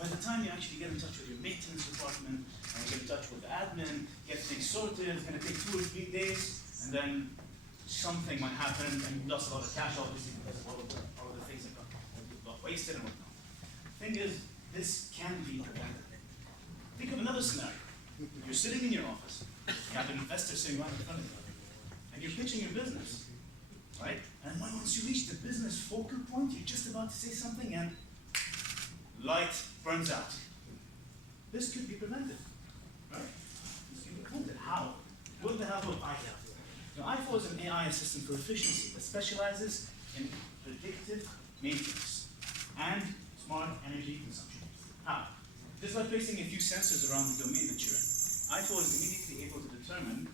By the time you actually get in touch with your maintenance department, and you get in touch with the admin, get things sorted, it's going to take 2 or 3 days, and then something might happen, and you lost a lot of cash, obviously, because of all of the things that got wasted and whatnot. The thing is, this can be prevented. Think of another scenario. You're sitting in your office, you have an investor sitting right in front of you, and you're pitching your business, right? And once you reach the business focal point, you're just about to say something, and light burns out. This could be prevented, right? This can be prevented. How? With the help of AIFO. Now, AIFO is an AI assistant for efficiency that specializes in predictive maintenance and smart energy consumption. How? Just by placing a few sensors around the domain that you're in, AIFO is immediately able to determine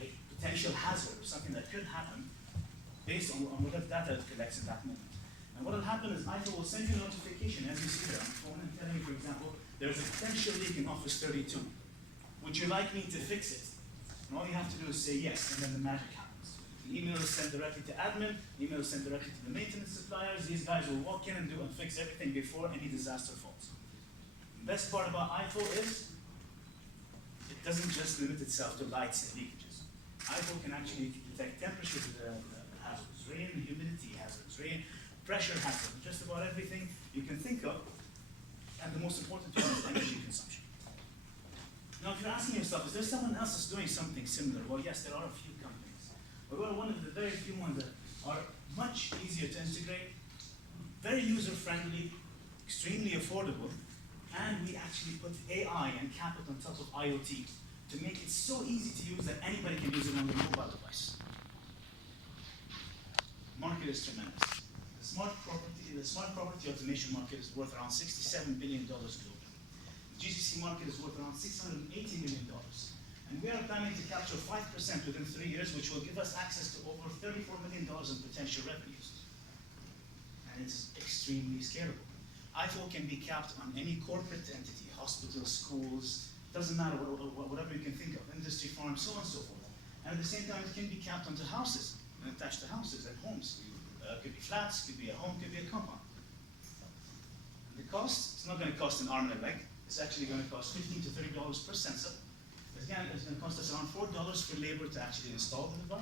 a potential hazard, something that could happen based on whatever data it collects at that moment. And what will happen is AIFO will send you a notification, as you see here on the phone, and telling you, for example, there's a potential leak in Office 32. Would you like me to fix it? And all you have to do is say yes, and then the magic happens. The email is sent directly to admin, the email is sent directly to the maintenance suppliers. These guys will walk in and fix everything before any disaster falls. The best part about AIFO is it doesn't just limit itself to lights and leakages. AIFO can actually detect temperature hazards, rain, humidity hazards, rain, pressure hazards, just about everything you can think of. And the most important one is energy consumption. Now, if you're asking yourself, is there someone else that's doing something similar? Well, yes, there are a few companies. But we're one of the very few ones that are much easier to integrate, very user-friendly, extremely affordable, and we actually put AI and cap it on top of IoT to make it so easy to use that anybody can use it on their mobile device. Market is tremendous. The smart property automation market is worth around $67 billion globally. The GCC market is worth around $680 million. And we are planning to capture 5% within 3 years, which will give us access to over $34 million in potential revenues. And it's extremely scalable. AIFO can be capped on any corporate entity, hospitals, schools, doesn't matter, whatever you can think of, industry, farms, so on and so forth. And at the same time, it can be capped onto houses, and attached to houses and homes. Could be flats, could be a home, could be a compound. And the cost, it's not going to cost an arm and a leg. It's actually going to cost $15 to $30 per sensor. Again, it's going to cost us around $4 for labor to actually install the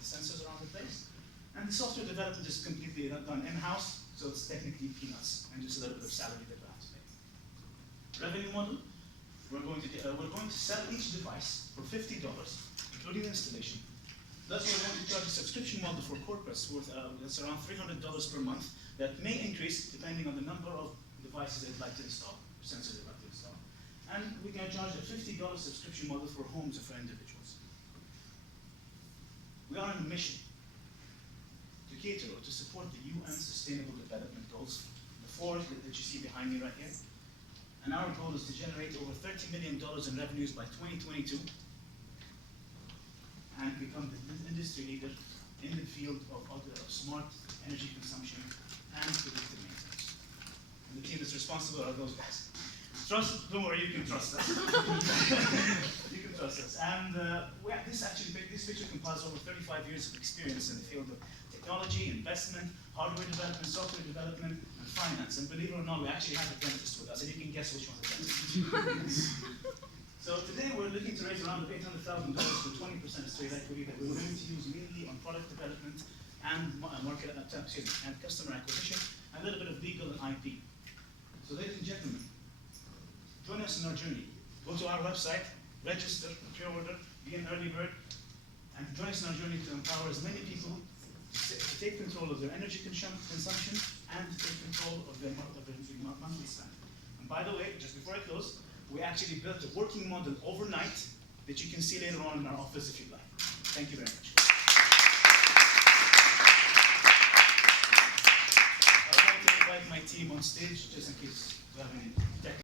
sensors around the place. And the software development is completely done in-house, so it's technically peanuts and just a little bit of salary that we have to pay. Revenue model, we're going to sell each device for $50, including the installation. Thus, we're going to charge a subscription model for corporates that's around $300 per month. That may increase depending on the number of devices they'd like to install, sensors they'd like to install. And we can charge a $50 subscription model for homes or for individuals. We are on a mission to cater or to support the UN Sustainable Development Goals, the 4 that you see behind me right here. And our goal is to generate over $30 million in revenues by 2022 and become the industry leader in the field of smart energy consumption and predictive maintenance. And the team that's responsible are those guys. Don't worry, you can trust us. You can trust us. And this picture compiles over 35 years of experience in the field of technology, investment, hardware development, software development, and finance. And believe it or not, we actually have a dentist with us, and you can guess which one's the dentist. So today we're looking to raise around $800,000 for 20% straight equity that we're going to use mainly on product development and and customer acquisition, and a little bit of legal and IP. So ladies and gentlemen, join us in our journey. Go to our website, register, pre-order, be an early bird, and join us in our journey to empower as many people to take control of their energy consumption and to take control of their monthly spend. And by the way, just before I close, we actually built a working model overnight that you can see later on in our office if you'd like. Thank you very much. I would like to invite my team on stage just in case we have any technical